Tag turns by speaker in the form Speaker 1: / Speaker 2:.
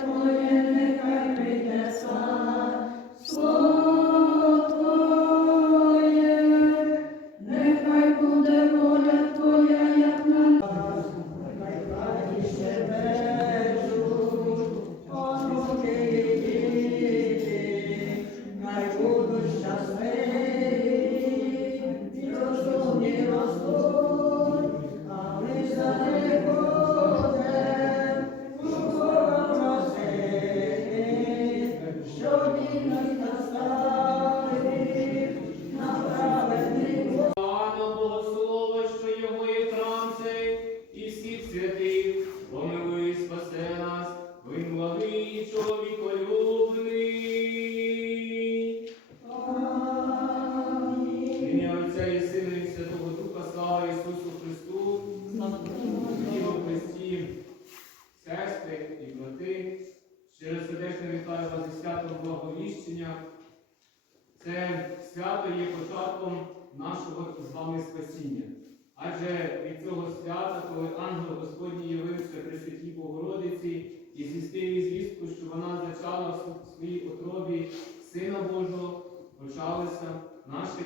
Speaker 1: Твоє, нехай прийде слава. Отця і Сина і Святого Духа, слава Ісусу Христу, Діво Христі, сестри і брати, щиро сердечно вітаю вас зі святом Благовіщення. Це свято є початком нашого з вами спасіння. Адже від цього свята, коли ангел Господній явився Пресвятій Богородиці і звістив звістку, що вона зачала в своїй утробі Сина Божого, почалося наше